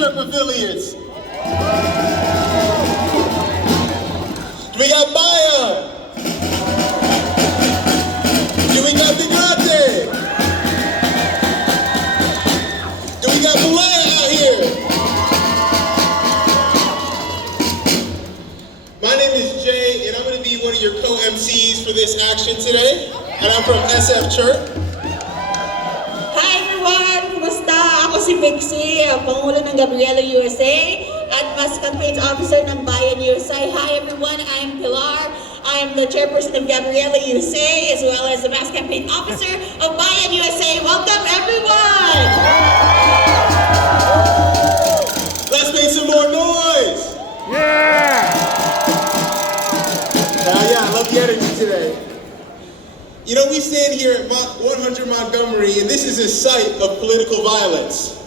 ICHRP affiliates? We got Maya. Do we got Bigrate? Do we got Malaya out here? My name is Jay, and I'm going to be one of your co-MCs for this action today. And I'm from SF Church. Hi everyone! Kumusta? Ako si Bixie, ang Pangulo ng Gabriela USA at Mas Campaigns Officer ng Bayan USA. Hi everyone, I'm Pilar. I'm the chairperson of Gabriela USA as well as the Mass Campaign Officer of Bayan USA. Welcome everyone! Let's make some more noise! Yeah! Yeah, I love the energy today. You know, we stand here at 100 Montgomery, and this is a site of political violence.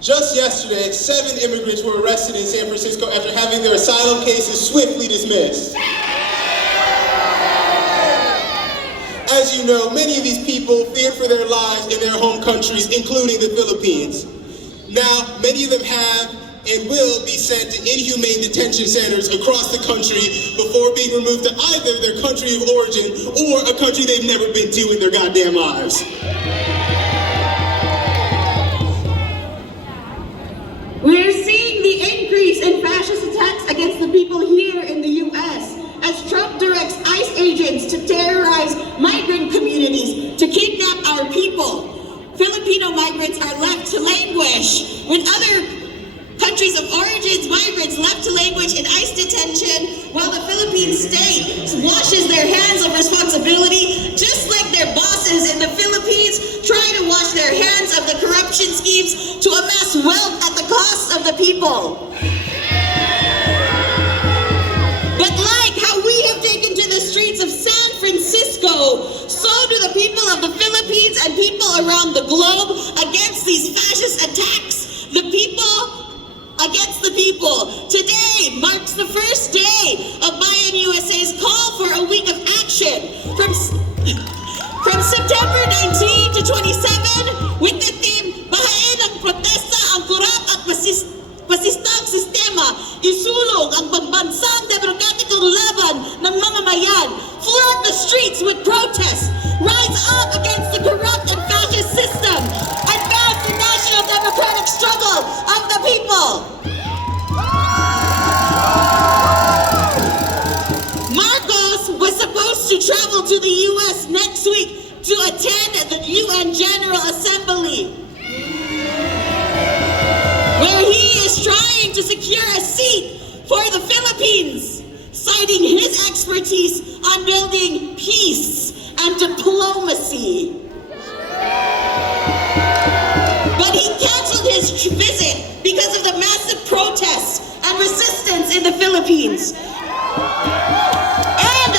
Just yesterday, 7 immigrants were arrested in San Francisco after having their asylum cases swiftly dismissed. As you know, many of these people feared for their lives in their home countries, including the Philippines. Now, many of them have and will be sent to inhumane detention centers across the country before being removed to either their country of origin or a country they've never been to in their goddamn lives. We're seeing the increase in fascist attacks against the people here in the US as Trump directs ICE agents to terrorize migrant communities, to kidnap our people. Filipino migrants are left to languish with other countries of origins, migrants left to languish in ICE detention while the Philippine state washes their hands of responsibility, just like their bosses in the Philippines try to wash their hands of the corruption schemes to amass wealth at the cost of the people. But like how we have taken to the streets of San Francisco, so do the people of the Philippines and people around the globe against these fascist attacks. The people against the people. Today marks the first day of Bayan USA's call for a week of action from September 19 to 27 with the theme Bahain ang protesta, ang kurap at pasistang sistema, isulog ang pagbansang demokratikong laban ng mamamayan. Flood the streets with protests. Rise up against the corrupt and fascist system. Advance the national democratic struggle of the people. Marcos was supposed to travel to the US next week to attend the UN General Assembly, where he is trying to secure a seat for the Philippines, citing his expertise on building peace and diplomacy. But he canceled his visit because of the massive protests and resistance in the Philippines. And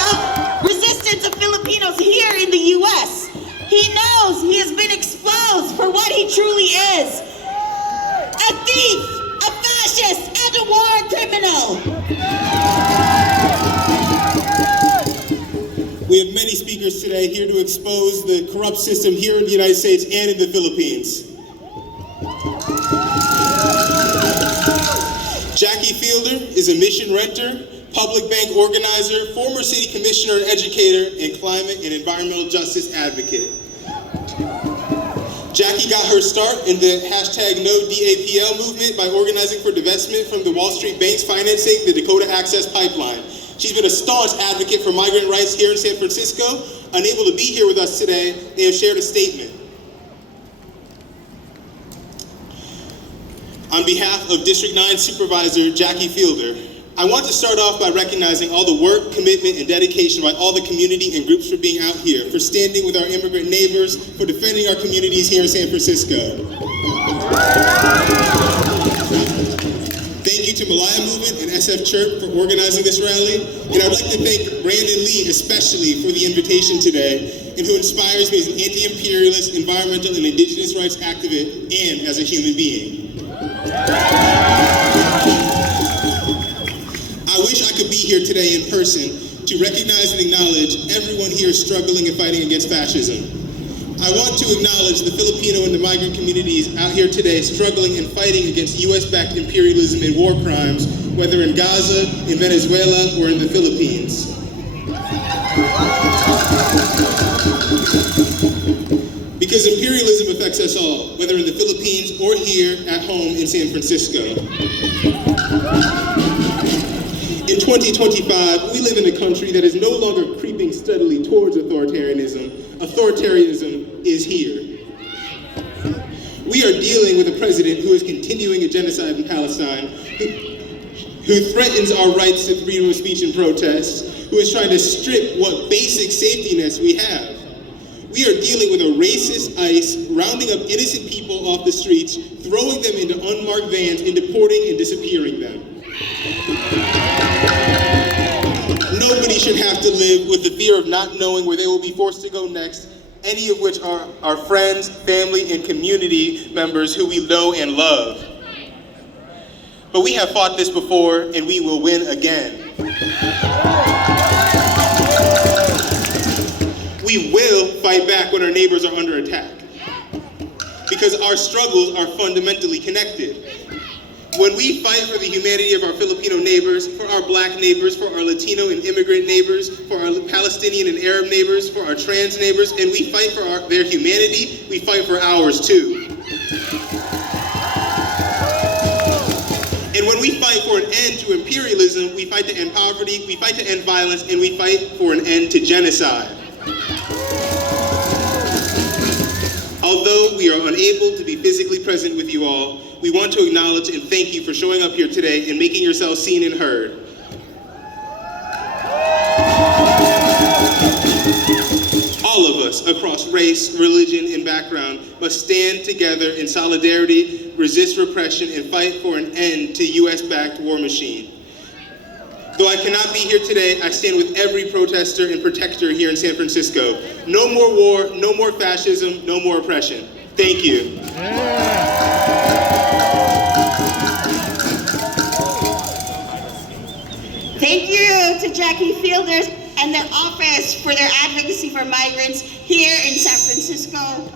resistance of Filipinos here in the US. He knows he has been exposed for what he truly is. A thief, a fascist, and a war criminal. We have many speakers today here to expose the corrupt system here in the United States and in the Philippines. Jackie Fielder is a mission renter, public bank organizer, former city commissioner and educator, and climate and environmental justice advocate. Jackie got her start in the #NoDAPL movement by organizing for divestment from the Wall Street banks financing the Dakota Access Pipeline. She's been a staunch advocate for migrant rights here in San Francisco. Unable to be here with us today, they have shared a statement. On behalf of District 9 Supervisor Jackie Fielder, I want to start off by recognizing all the work, commitment, and dedication by all the community and groups for being out here, for standing with our immigrant neighbors, for defending our communities here in San Francisco. Thank you to Malaya Movement and SF Church for organizing this rally, and I'd like to thank Brandon Lee especially for the invitation today, and who inspires me as an anti-imperialist, environmental, and indigenous rights activist, and as a human being. I wish I could be here today in person to recognize and acknowledge everyone here struggling and fighting against fascism. I want to acknowledge the Filipino and the migrant communities out here today struggling and fighting against US-backed imperialism and war crimes, whether in Gaza, in Venezuela, or in the Philippines. Because imperialism affects us all, whether in the Philippines or here at home in San Francisco. In 2025, we live in a country that is no longer creeping steadily towards authoritarianism. Authoritarianism is here. We are dealing with a president who is continuing a genocide in Palestine, who threatens our rights to freedom of speech and protest, who is trying to strip what basic safety nets we have. We are dealing with a racist ICE rounding up innocent people off the streets, throwing them into unmarked vans, and deporting and disappearing them. Nobody should have to live with the fear of not knowing where they will be forced to go next, any of which are our friends, family, and community members who we know and love. But we have fought this before, and we will win again. We will fight back when our neighbors are under attack, because our struggles are fundamentally connected. When we fight for the humanity of our Filipino neighbors, for our Black neighbors, for our Latino and immigrant neighbors, for our Palestinian and Arab neighbors, for our trans neighbors, and we fight for their humanity, we fight for ours too. And when we fight for an end to imperialism, we fight to end poverty, we fight to end violence, and we fight for an end to genocide. Although we are unable to be physically present with you all, we want to acknowledge and thank you for showing up here today and making yourselves seen and heard. All of us across race, religion, and background must stand together in solidarity, resist repression, and fight for an end to US-backed war machine. Though I cannot be here today, I stand with every protester and protector here in San Francisco. No more war, no more fascism, no more oppression. Thank you. Thank you to Jackie Fielders and their office for their advocacy for migrants here in San Francisco.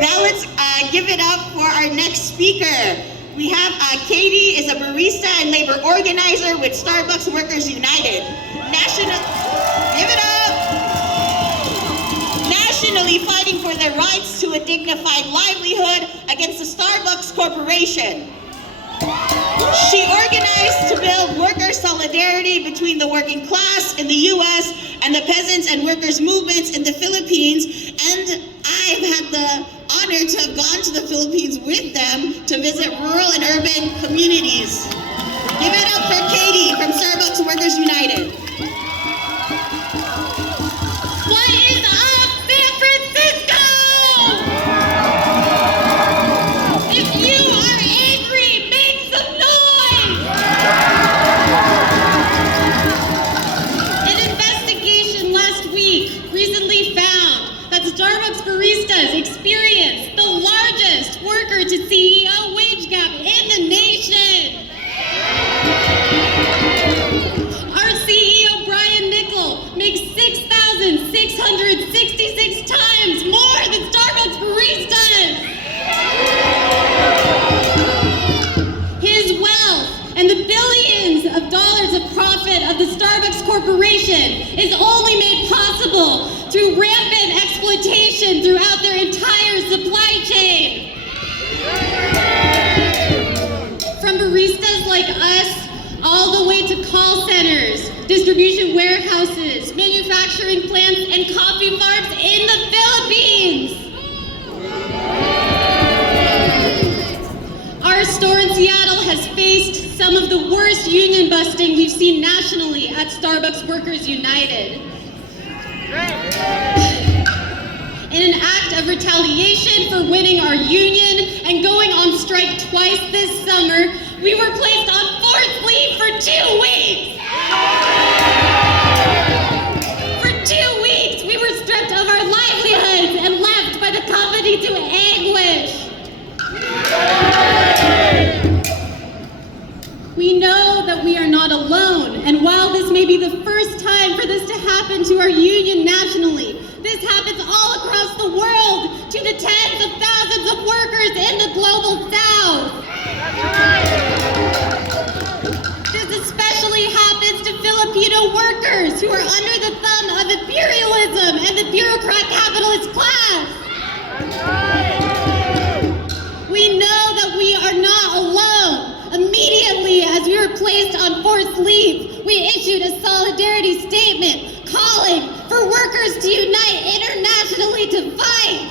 Now let's give it up for our next speaker. We have Katie is a barista and labor organizer with Starbucks Workers United. Give it up! Nationally fighting for their rights to a dignified livelihood against the Starbucks Corporation. She organized to build worker solidarity between the working class in the US and the peasants and workers movements in the Philippines, and I've had the honor to have gone to the Philippines with them to visit rural and urban communities. Give it up for Katie from Starbucks Workers United. What is up, San Francisco? If you are angry, make some noise! An investigation last week recently found that Starbucks baristas experienced the largest worker to CEO wage gap in the nation. Our CEO Brian Nickel makes 6,666 times more than Starbucks baristas. His wealth and the billions of dollars of profit of the Starbucks Corporation is only made possible through rampant exploitation throughout their entire supply chain. From baristas like us, all the way to call centers, distribution warehouses, manufacturing plants, and coffee farms in the Philippines. Our store in Seattle has faced some of the worst union busting we've seen nationally at Starbucks Workers United. In an act of retaliation for winning our union and going on strike twice this summer, we were placed on forced leave for 2 weeks. For 2 weeks, we were stripped of our livelihoods and left by the company to anguish. We know that we are not alone, and while this may be the first time for this to happen to our union nationally, this this happens all across the world to the tens of thousands of workers in the global south. This especially happens to Filipino workers who are under the thumb of imperialism and the bureaucrat capitalist class. We know that we are not alone. Immediately, as we were placed on forced leave, we issued a solidarity statement calling for workers to unite internationally to fight.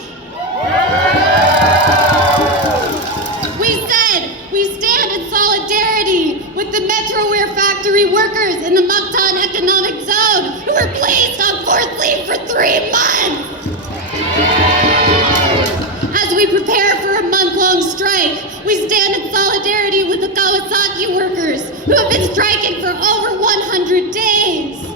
We said we stand in solidarity with the Metroware factory workers in the Mactan Economic Zone who were placed on forced leave for 3 months. As we prepare for a month-long strike, we stand in solidarity with the Kawasaki workers who have been striking for over 100 days.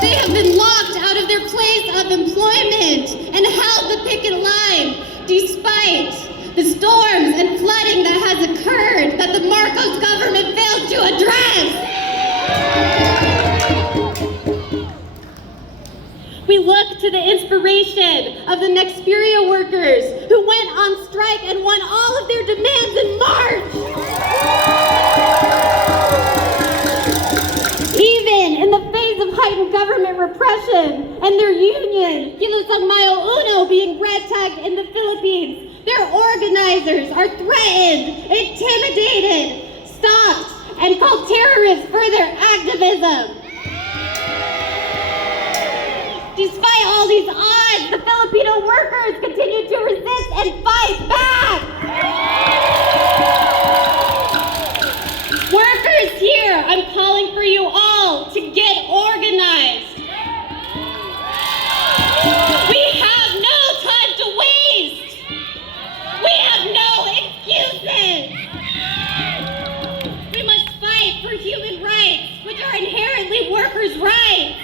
They have been locked out of their place of employment and held the picket line despite the storms and flooding that has occurred that the Marcos government failed to address. We look to the inspiration of the Nexperia workers who went on strike and won all of their demands in March. Even in the face of heightened government repression and their union, Kilusang Mayo Uno, being red tagged in the Philippines, their organizers are threatened, intimidated, stopped, and called terrorists for their activism. Despite all these odds, the Filipino workers continue to resist and fight back. Workers here, I'm calling for you all to get organized. We have no time to waste. We have no excuses. We must fight for human rights, which are inherently workers' rights.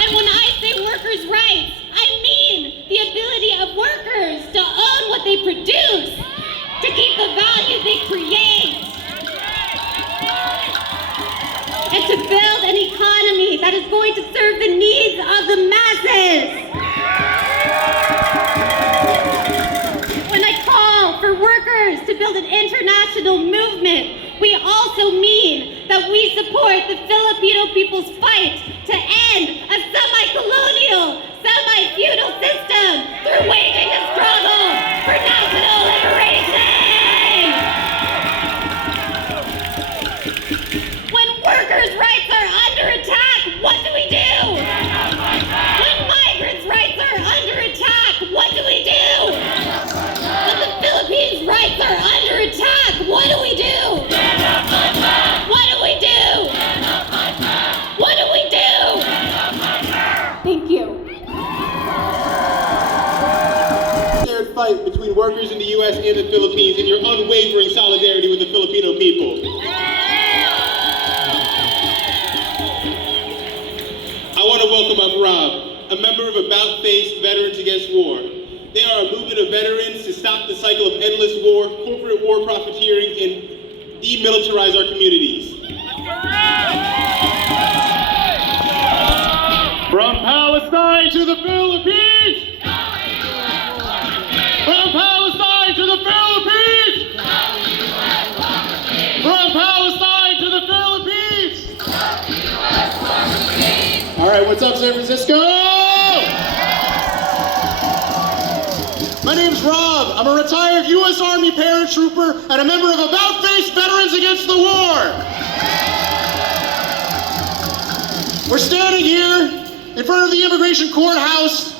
And when I say workers' rights, I mean the ability of workers to own what they produce, to keep the value they create, and to build an economy that is going to serve the needs of the masses. When I call for workers to build an international movement, we also mean that we support the Filipino people's fight to end a semi-colonial, semi-feudal system through waging a struggle for national liberation. When workers' rights are under attack, what do we do? When migrants' rights are under attack, what do we do? When the Philippines' rights are under attack, what do we do? What do we do? What do we do? Thank you. Shared fight between workers in the U.S. and the Philippines and your unwavering solidarity with the Filipino people. I want to welcome up Rob, a member of About Face Veterans Against War. They are a movement of veterans to stop the cycle of endless war, corporate war profiteering, and demilitarize our communities. From Palestine to the Philippines! From Palestine to the Philippines! From Palestine to the Philippines! All right, what's up, San Francisco? My name's Rob. I'm a retired U.S. Army paratrooper and a member of About Face Veterans Against the War. We're standing here in front of the immigration courthouse,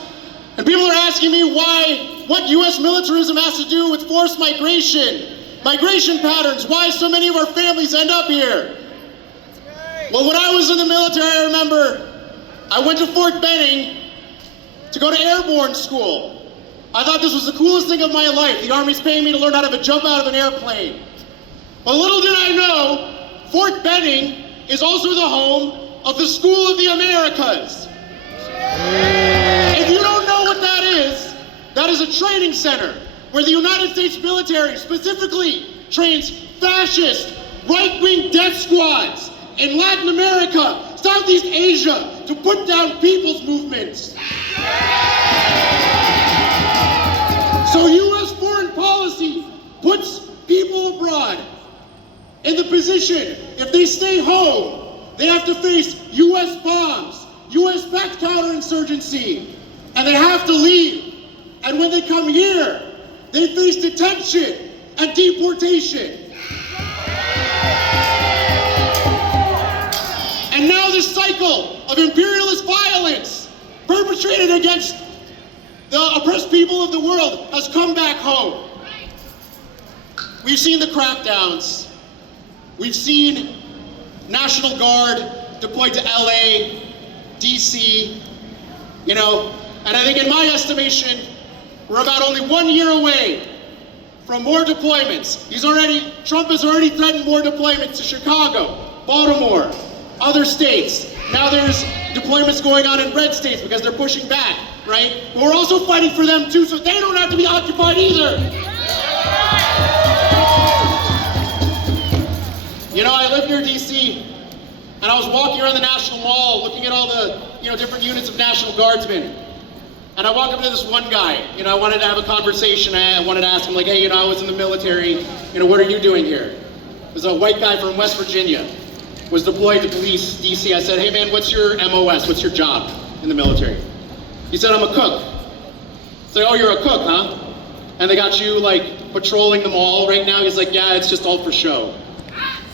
and people are asking me what U.S. militarism has to do with forced migration patterns, why so many of our families end up here. Well, when I was in the military, I remember I went to Fort Benning to go to airborne school. I thought this was the coolest thing of my life. The Army's paying me to learn how to jump out of an airplane. But little did I know, Fort Benning is also the home of the School of the Americas. If you don't know what that is a training center where the United States military specifically trains fascist, right-wing death squads, in Latin America, Southeast Asia, to put down people's movements. So U.S. foreign policy puts people abroad in the position, if they stay home, they have to face U.S. bombs, U.S.-backed counterinsurgency, and they have to leave. And when they come here, they face detention and deportation. And now this cycle of imperialist violence perpetrated against the oppressed people of the world has come back home. We've seen the crackdowns. We've seen National Guard deployed to LA, DC, and I think in my estimation, we're about only 1 year away from more deployments. Trump has already threatened more deployments to Chicago, Baltimore, other states. Now there's deployments going on in red states because they're pushing back, right? But we're also fighting for them too, so they don't have to be occupied either. I live near DC, and I was walking around the National Mall looking at all the, different units of National Guardsmen. And I walked up to this one guy, I wanted to have a conversation. I wanted to ask him, like, hey, I was in the military, what are you doing here? It was a white guy from West Virginia, was deployed to police DC. I said, hey man, what's your MOS? What's your job in the military? He said, I'm a cook. It's like, oh, you're a cook, huh? And they got you, like, patrolling the mall right now? He's like, yeah, it's just all for show.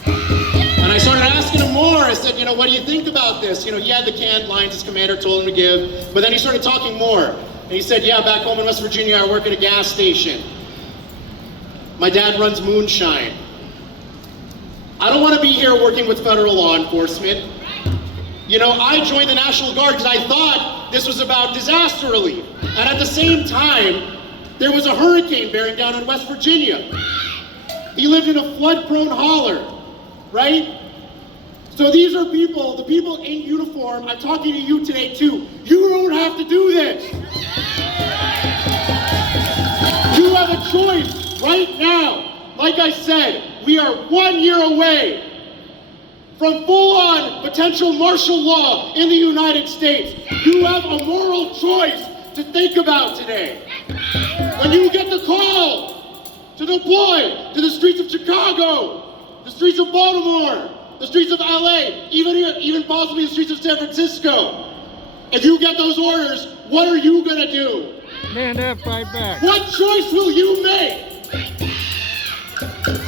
And I started asking him more. I said, what do you think about this? He had the canned lines his commander told him to give, but then he started talking more. And he said, yeah, back home in West Virginia, I work at a gas station. My dad runs moonshine. I don't want to be here working with federal law enforcement. I joined the National Guard because I thought this was about disaster relief. And at the same time, there was a hurricane bearing down on West Virginia. He lived in a flood-prone holler, right? So these are people, the people in uniform. I'm talking to you today too. You don't have to do this. You have a choice right now. Like I said, we are 1 year away from full-on potential martial law in the United States. You have a moral choice to think about today. When you get the call to deploy to the streets of Chicago, the streets of Baltimore, the streets of LA, even possibly the streets of San Francisco, if you get those orders, what are you gonna do? Man up, fight back. What choice will you make?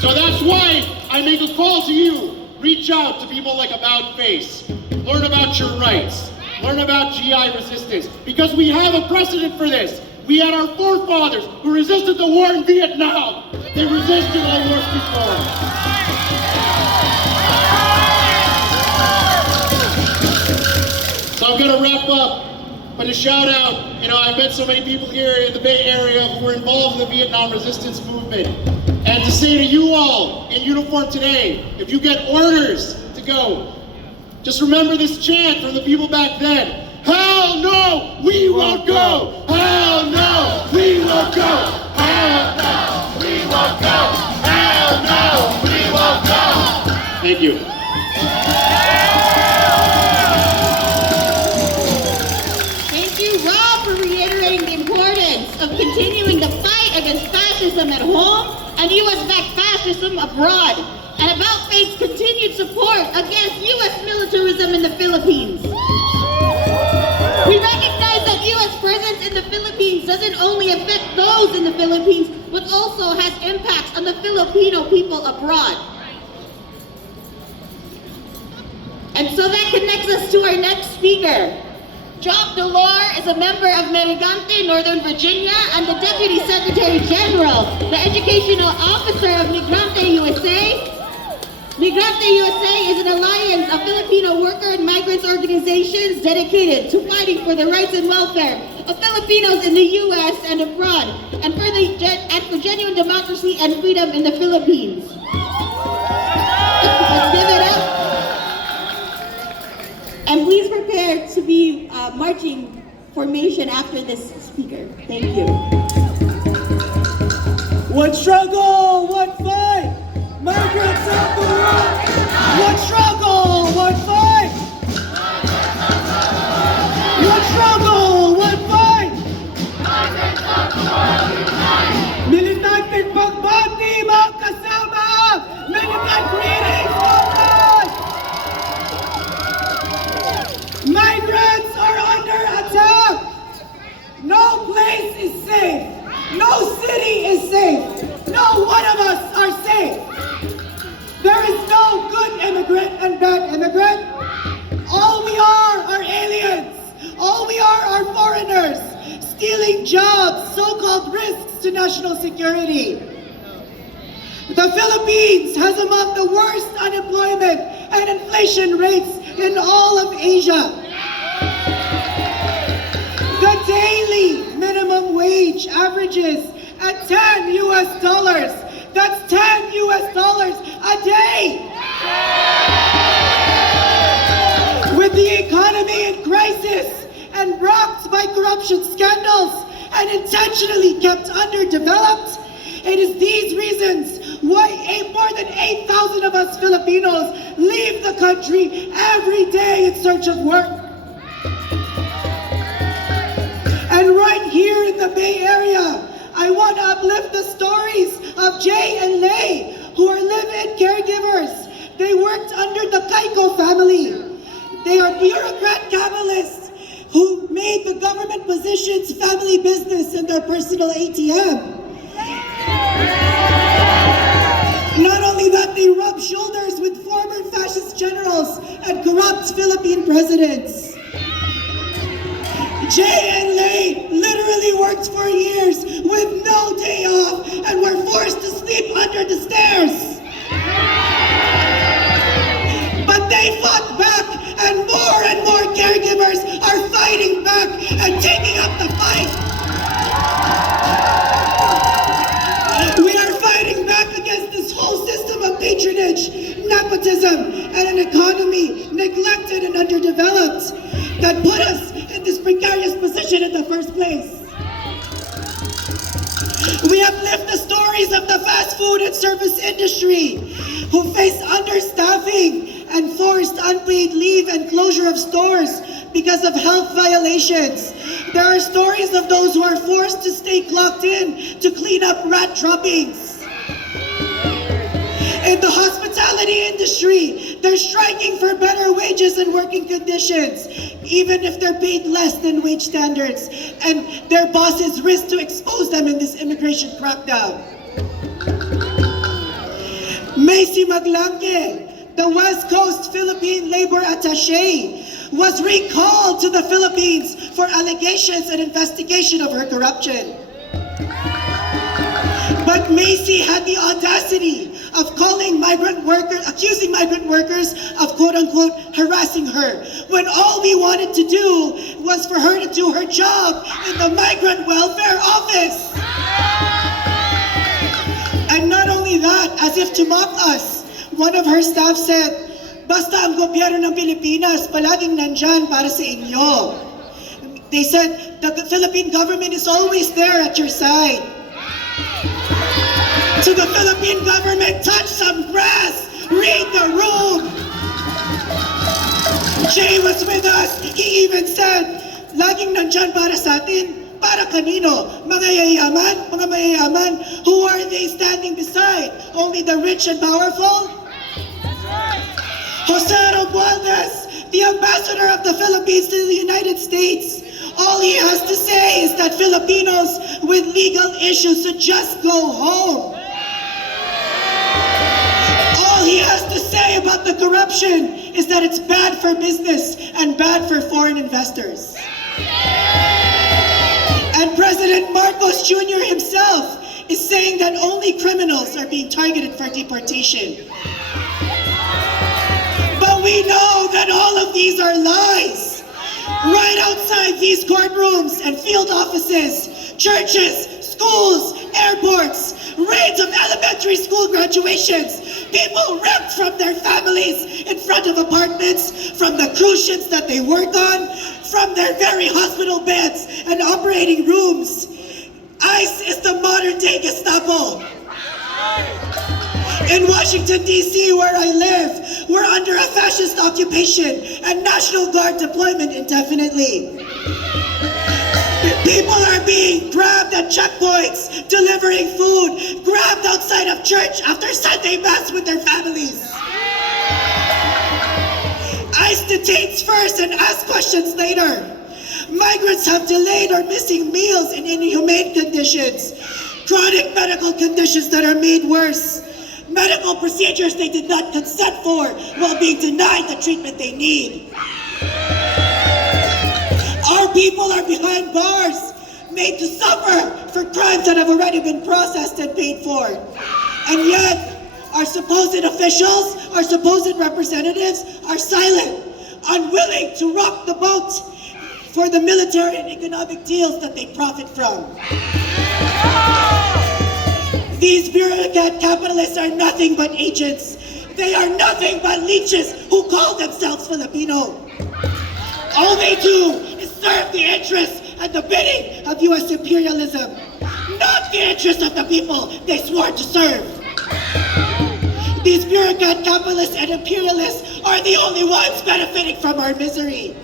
So that's why I make a call to you. Reach out to people like About Face. Learn about your rights. Learn about GI resistance. Because we have a precedent for this. We had our forefathers who resisted the war in Vietnam. They resisted all wars before. So I'm gonna wrap up. But a shout out, I've met so many people here in the Bay Area who were involved in the Vietnam resistance movement. And to say to you all in uniform today, if you get orders to go, just remember this chant from the people back then. Hell no, we won't go. Hell no, we won't go. Hell no, we won't go. Hell no, we won't go. Thank you. Thank you, Rob, for reiterating the importance of continuing the fight against fascism at home and U.S.-backed fascism abroad, and About Face's continued support against U.S. militarism in the Philippines. We recognize that U.S. presence in the Philippines doesn't only affect those in the Philippines, but also has impacts on the Filipino people abroad. And so that connects us to our next speaker. Job Delore is a member of Merigante, Northern Virginia, and the Deputy Secretary General, the Educational Officer of Migrante USA. Migrante USA is an alliance of Filipino worker and migrants organizations dedicated to fighting for the rights and welfare of Filipinos in the U.S. and abroad, and for genuine democracy and freedom in the Philippines. Let's give it up. And please prepare to be marching formation after this speaker. Thank you. One struggle, one fight, migrants of the world. One struggle, stealing jobs, so-called risks to national security. The Philippines has among the worst unemployment and inflation rates in all of Asia. The daily minimum wage averages at $10. That's $10 a day. With the economy in crisis and rocked by corruption scandals and intentionally kept underdeveloped, it is these reasons why more than 8,000 of us Filipinos leave the country every day in search of work. And right here in the Bay Area, I want to uplift the stories of Jay and Lay, who are live-in caregivers. They worked under the Kaiko family. They are bureaucrat capitalists who made the government positions family business in their personal ATM. Not only that, they rub shoulders with former fascist generals and corrupt Philippine presidents. Jay and Lay literally worked for years with no day off and were forced to sleep under the stairs. But they fought back, and more caregivers are fighting back and taking up the fight. We are fighting back against this whole system of patronage, nepotism, and an economy neglected and underdeveloped that put us in this precarious position in the first place. We uplift the stories of the fast food and service industry who face understaffing and forced unpaid leave and closure of stores because of health violations. There are stories of those who are forced to stay clocked in to clean up rat droppings. In the hospitality industry, they're striking for better wages and working conditions, even if they're paid less than wage standards, and their bosses risk to expose them in this immigration crackdown. Macy Maglangke, the West Coast Philippine Labor Attaché, was recalled to the Philippines for allegations and investigation of her corruption. But Macy had the audacity of accusing migrant workers of quote-unquote harassing her, when all we wanted to do was for her to do her job in the migrant welfare office. And not only that, as if to mock us, one of her staff said, "Basta ang gobyerno ng Pilipinas palaging nandyan para sa inyo." They said, "The Philippine government is always there at your side." To the Philippine government, touch some grass, read the room. Jay was with us. He even said, "Laging nandyan para sa atin." Para kanino? Mga mayayaman. Who are they standing beside? Only the rich and powerful? Jose Romualdez, the ambassador of the Philippines to the United States, all he has to say is that Filipinos with legal issues should just go home. All he has to say about the corruption is that it's bad for business and bad for foreign investors. And President Marcos Jr. himself is saying that only criminals are being targeted for deportation. But we know that all of these are lies. Right outside these courtrooms and field offices, churches, schools, airports, raids of elementary school graduations, people ripped from their families in front of apartments, from the cruise ships that they work on, from their very hospital beds and operating rooms. ICE is the modern day Gestapo. In Washington, D.C., where I live, we're under a fascist occupation and National Guard deployment indefinitely. People are being grabbed at checkpoints, delivering food, grabbed outside of church after Sunday Mass with their families. ICE detains first and asks questions later. Migrants have delayed or missing meals in inhumane conditions, chronic medical conditions that are made worse, medical procedures they did not consent for while being denied the treatment they need. Our people are behind bars. made to suffer for crimes that have already been processed and paid for. And yet, our supposed officials, our supposed representatives are silent, unwilling to rock the boat for the military and economic deals that they profit from. These bureaucrat capitalists are nothing but agents. They are nothing but leeches who call themselves Filipino. All they do is serve the interests and the bidding of U.S. imperialism, not the interests of the people they swore to serve. These bureaucrat capitalists and imperialists are the only ones benefiting from our misery.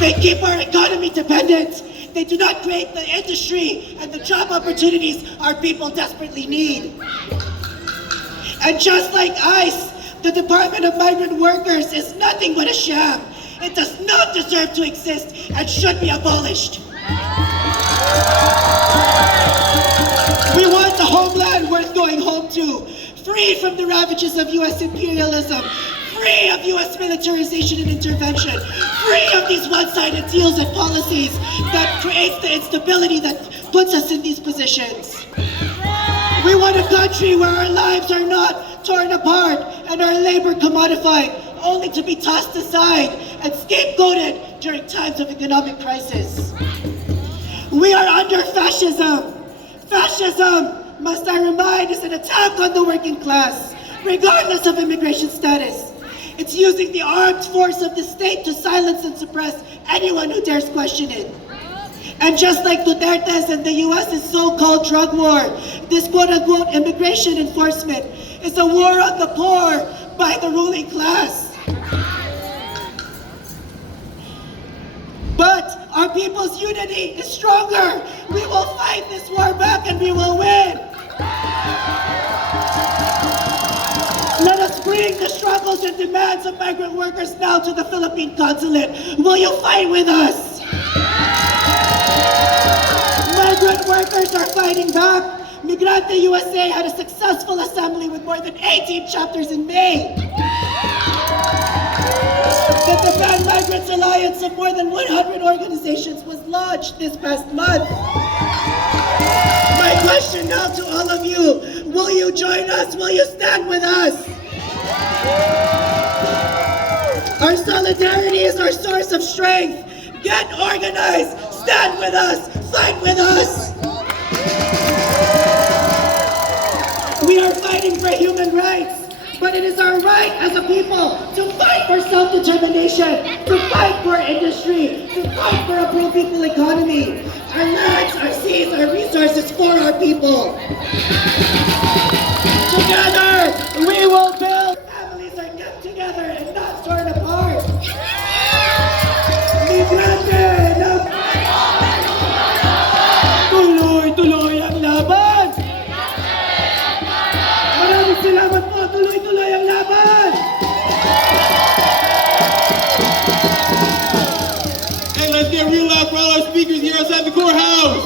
They keep our economy dependent. They do not create the industry and the job opportunities our people desperately need. And just like ICE, the Department of Migrant Workers is nothing but a sham. It does not deserve to exist and should be abolished. We want a homeland worth going home to, free from the ravages of U.S. imperialism, free of U.S. militarization and intervention, free of these one-sided deals and policies that creates the instability that puts us in these positions. We want a country where our lives are not torn apart and our labor commodified, only to be tossed aside and scapegoated during times of economic crisis. We are under fascism. Fascism, must I remind, is an attack on the working class, regardless of immigration status. It's using the armed force of the state to silence and suppress anyone who dares question it. And just like Duterte's and the U.S.'s so-called drug war, this quote-unquote immigration enforcement is a war on the poor by the ruling class. But our people's unity is stronger. We will fight this war back and we will win. Let us bring the struggles and demands of migrant workers now to the Philippine Consulate. Will you fight with us? Migrant workers are fighting back. Migrante USA had a successful assembly with more than 18 chapters in May. The Defend Migrants Alliance of more than 100 organizations was launched this past month. My question now to all of you, will you join us? Will you stand with us? Our solidarity is our source of strength. Get organized, stand with us, fight with us. We are fighting for human rights, but it is our right as a people to fight for self-determination, to fight for industry, to fight for a pro-people economy. Our lands, our seas, our resources for our people. Together, we will build. Families are kept together and not torn apart. Migrante na tuloy-tuloy ang laban. Maraming salamat po, tuloy-tuloy ang laban. And let's get real loud for all our speakers here outside the courthouse.